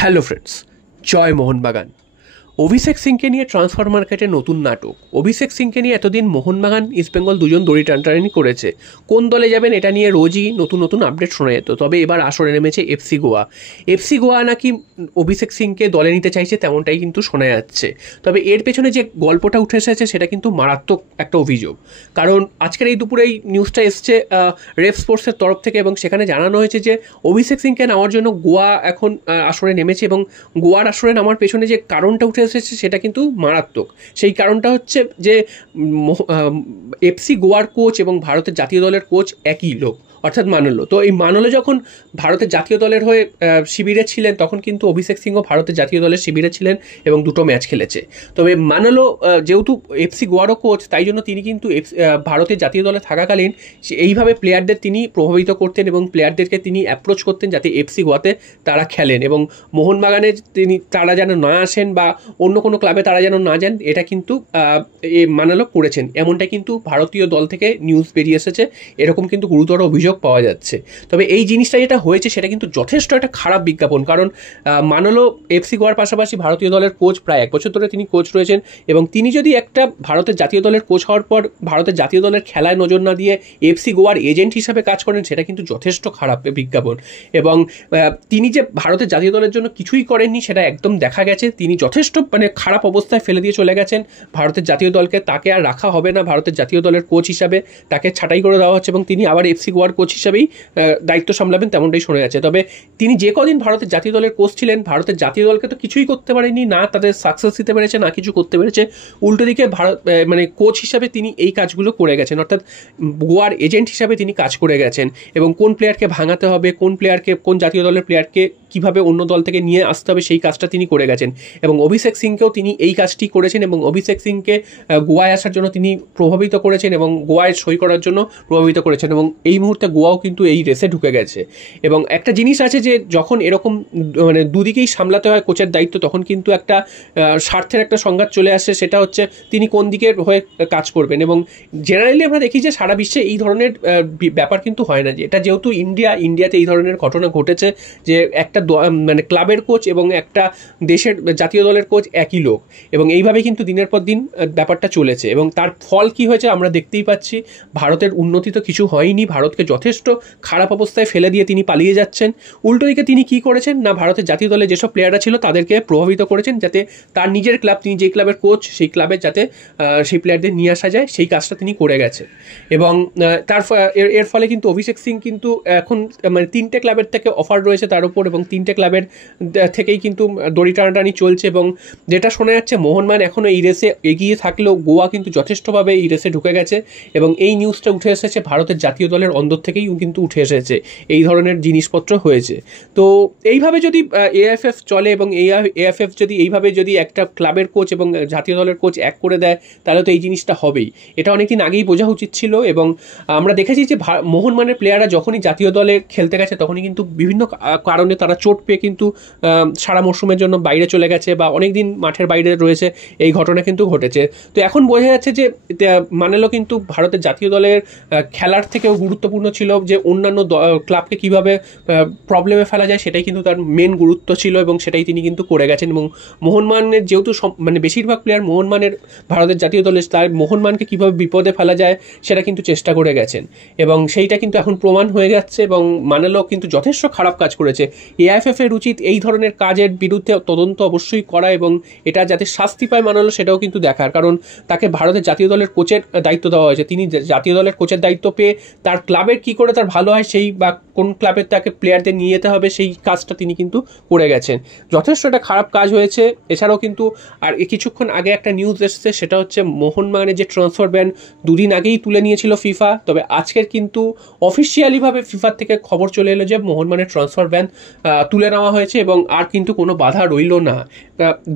Hello friends, জয় মোহনবাগান। অভিষেক সিংকে নিয়ে transfer মার্কেটে নতুন নাটক। অভিষেক সিংকে নিয়ে এতদিন মোহনবাগান ইস্টবেঙ্গল দুজন দড়ি টানটানি করেছে। কোন দলে যাবেন এটা নিয়ে রোজই নতুন নতুন আপডেট শোনা যেত। তবে এবার আসরে নেমেছে এফসি গোয়া। এফসি গোয়া নাকি অভিষেক সিংকে দলে নিতে চাইছে, তেমনটাই কিন্তু শোনা যাচ্ছে। তবে এর পেছনে যে গল্পটা উঠে এসেছে সেটা কিন্তু মারাত্মক একটা অভিযোগ। কারণ আজকের এই দুপুরে এই নিউজটা এসছে রেফ স্পোর্টসের তরফ থেকে, এবং সেখানে জানানো হয়েছে যে অভিষেক সিংকে নেওয়ার জন্য গোয়া এখন আসরে নেমেছে, এবং গোয়ার আসরে নামার পেছনে যে কারণটা উঠে এসেছে সেটা কিন্তু মারাত্মক। সেই কারণটা হচ্ছে যে এফসি গোয়ার কোচ এবং ভারতের জাতীয় দলের কোচ একই লোক, অর্থাৎ মানলো। তো এই মানলো যখন ভারতের জাতীয় দলের হয়ে শিবিরে ছিলেন, তখন কিন্তু অভিষেক সিংও ভারতের জাতীয় দলের শিবিরে ছিলেন এবং দুটো ম্যাচ খেলেছে। তবে মানলো যেহেতু এফসি গোয়ারও কোচ, তাই জন্য তিনি কিন্তু ভারতের জাতীয় দলে থাকাকালীন এইভাবে প্লেয়ারদের তিনি প্রভাবিত করতেন এবং প্লেয়ারদেরকে তিনি অ্যাপ্রোচ করতেন যাতে এফসি গোয়াতে তারা খেলেন, এবং মোহনবাগানে তারা যেন না আসেন বা অন্য কোনো ক্লাবে তারা যেন না যান, এটা কিন্তু মানালো করেছেন। এমনটা কিন্তু ভারতীয় দল থেকে নিউজ বেরিয়ে এসেছে, এরকম কিন্তু গুরুতর অভিযোগ পাওয়া যাচ্ছে। তবে এই জিনিসটা যেটা হয়েছে সেটা কিন্তু যথেষ্ট একটা খারাপ বিজ্ঞাপন। কারণ মানালো এফসি গোয়ার পাশাপাশি ভারতীয় দলের কোচ, প্রায় 1 বছর ধরে তিনি কোচ রয়েছেন, এবং তিনি যদি একটা ভারতের জাতীয় দলের কোচ হওয়ার পর ভারতের জাতীয় দলের খেলায় নজর না দিয়ে এফসি গোয়ার এজেন্ট হিসাবে কাজ করেন, সেটা কিন্তু যথেষ্ট খারাপ বিজ্ঞাপন। এবং তিনি যে ভারতের জাতীয় দলের জন্য কিছুই করেননি সেটা একদম দেখা গেছে। তিনি যথেষ্ট খারাপ অবস্থায় ফেলে দিয়ে চলে গেছেন ভারতের জাতীয় দলকে। তাকে আর রাখা হবে না ভারতের জাতীয় দলের কোচ হিসাবে, তাকে ছাঁটাই করে দেওয়া হচ্ছে এবং তিনি আবার এফসি গোয়ার কোচ হিসাবেই দায়িত্ব সামলাবেন, তেমনটাই শোনা যাচ্ছে। তবে তিনি যে কদিন ভারতের জাতীয় দলের কোচ ছিলেন, ভারতের জাতীয় দলকে তো কিছুই করতে পারেনি, না তাদের সাকসেস দিতে পেরেছে, না কিছু করতে পেরেছে। উল্টো দিকে ভারত কোচ হিসাবে তিনি এই কাজগুলো করে গেছেন, অর্থাৎ গোয়ার এজেন্ট হিসাবে তিনি কাজ করে গেছেন, এবং কোন প্লেয়ারকে ভাঙাতে হবে, কোন জাতীয় দলের প্লেয়ারকে কিভাবে অন্য দল থেকে নিয়ে আসতে হবে, সেই কাজটা তিনি করে গেছেন। এবং অভিষেক সিংকেও তিনি এই কাজটি করেছেন, এবং অভিষেক সিংকে গোয়ায় আসার জন্য তিনি প্রভাবিত করেছেন এবং গোয়ায় সই করার জন্য প্রভাবিত করেছেন, এবং এই মুহূর্তে গোয়াও কিন্তু এই রেসে ঢুকে গেছে। এবং একটা জিনিস আছে যে যখন এরকম দুদিকেই সামলাতে হয় কোচের দায়িত্ব, তখন কিন্তু একটা স্বার্থের একটা সংঘাত চলে আসে। সেটা হচ্ছে তিনি কোন দিকের হয়ে কাজ করবেন। এবং জেনারেলি আমরা দেখি যে সারা বিশ্বে এই ধরনের ব্যাপার কিন্তু হয় না। যে এটা যেহেতু ইন্ডিয়াতে এই ধরনের ঘটনা ঘটেছে যে একটা ক্লাবের কোচ এবং একটা দেশের জাতীয় দলের কোচ একই লোক, এবং এইভাবে কিন্তু দিনের পর দিন ব্যাপারটা চলেছে। এবং তার ফল কি হয়েছে আমরা দেখতেই পাচ্ছি। ভারতের উন্নতি তো কিছু হয়নি, ভারতকে যথেষ্ট খারাপ অবস্থায় ফেলে দিয়ে তিনি পালিয়ে যাচ্ছেন। উল্টো দিকে তিনি কি করেছেন না, ভারতের জাতীয় দলে যেসব প্লেয়াররা ছিল তাদেরকে প্রভাবিত করেছেন যাতে তার নিজের ক্লাব, তিনি যে ক্লাবের কোচ সেই ক্লাবে যাতে সেই প্লেয়ারদের নিয়ে আসা যায়, সেই কাজটা তিনি করে গেছেন। এবং এর ফলে কিন্তু অভিষেক সিং কিন্তু এখন 3টে ক্লাবের থেকে অফার রয়েছে তার উপর, এবং 3টে ক্লাবের থেকেই কিন্তু দড়ি টানাটানি চলছে। এবং যেটা শোনা যাচ্ছে মোহনবাগান এখনও এই রেসে এগিয়ে থাকলেও গোয়া কিন্তু যথেষ্টভাবে এই রেসে ঢুকে গেছে, এবং এই নিউজটা উঠে এসেছে ভারতের জাতীয় দলের অন্দর থেকেই কিন্তু উঠে এসেছে, এই ধরনের জিনিসপত্র হয়েছে। তো এইভাবে যদি এএফএফ চলে এবং এএফএফ যদি এইভাবে যদি একটা ক্লাবের কোচ এবং জাতীয় দলের কোচ এক করে দেয়, তাহলে তো এই জিনিসটা হবেই। এটা অনেকদিন আগেই বোঝা উচিত ছিল। এবং আমরা দেখেছি যে মোহনবাগানের প্লেয়াররা যখনই জাতীয় দলে খেলতে গেছে তখনই কিন্তু বিভিন্ন কারণে তারা চোট পেয়ে কিন্তু সারা মরশুমের জন্য বাইরে চলে গেছে বা অনেকদিন মাঠের বাইরে রয়েছে, এই ঘটনা কিন্তু ঘটেছে। তো এখন বোঝা যাচ্ছে যে মানেলো কিন্তু ভারতের জাতীয় দলের খেলার থেকেও গুরুত্বপূর্ণ ছিল যে অন্যান্য ক্লাবকে কিভাবে প্রবলেমে ফেলা যায়, সেটাই কিন্তু তার মেন গুরুত্ব ছিল, এবং সেটাই তিনি কিন্তু করে গেছেন। এবং মোহনবাগানের যেহেতু বেশিরভাগ প্লেয়ার মোহনবাগানের ভারতের জাতীয় দলে, তার মোহনবাগানকে কীভাবে বিপদে ফেলা যায় সেটা কিন্তু চেষ্টা করে গেছেন, এবং সেইটা কিন্তু এখন প্রমাণ হয়ে যাচ্ছে। এবং মানেলো কিন্তু যথেষ্ট খারাপ কাজ করেছে। এআইএফএফ এর উচিত এই ধরনের কাজের বিরুদ্ধে তদন্ত অবশ্যই করা, এবং এটা যাতে শাস্তি পায় মানালো সেটাও কিন্তু দেখার। কারণ তাকে ভারতের জাতীয় দলের কোচের দায়িত্ব দেওয়া হয়েছে, তিনি জাতীয় দলের কোচের দায়িত্ব পেয়ে তার ক্লাবের কি করে তার ভালো হয় সেই, বা কোন ক্লাবের তাকে প্লেয়ারদের নিয়ে যেতে হবে সেই কাজটা তিনি কিন্তু করে গেছেন। যথেষ্ট একটা খারাপ কাজ হয়েছে। এছাড়াও কিন্তু আর কিছুক্ষণ আগে একটা নিউজ এসেছে, সেটা হচ্ছে মোহনবাগানের যে ট্রান্সফার ব্যান দুদিন আগেই তুলে নিয়েছিল ফিফা, তবে আজকের কিন্তু অফিসিয়ালিভাবে ফিফার থেকে খবর চলে এলো যে মোহনবাগানের ট্রান্সফার ব্যান তুলে নেওয়া হয়েছে, এবং আর কিন্তু কোনো বাধা রইল না।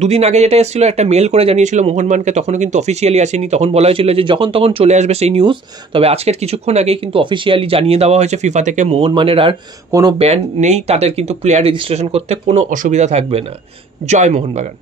দুদিন আগে যেটা এসেছিল একটা মেল করে জানিয়েছিল মোহনবাগানকে, তখনও কিন্তু অফিসিয়ালি আসেনি, তখন বলা হয়েছিল যে যখন তখন চলে আসবে সেই নিউজ। তবে আজকের কিছুক্ষণ আগেই কিন্তু অফিসিয়ালি জানিয়ে দেওয়া হয়েছে ফিফা থেকে মোহনবাগানের আর কোনো ব্যান নেই, তাদের কিন্তু প্লেয়ার রেজিস্ট্রেশন করতে কোনো অসুবিধা থাকবে না। জয় মোহনবাগান।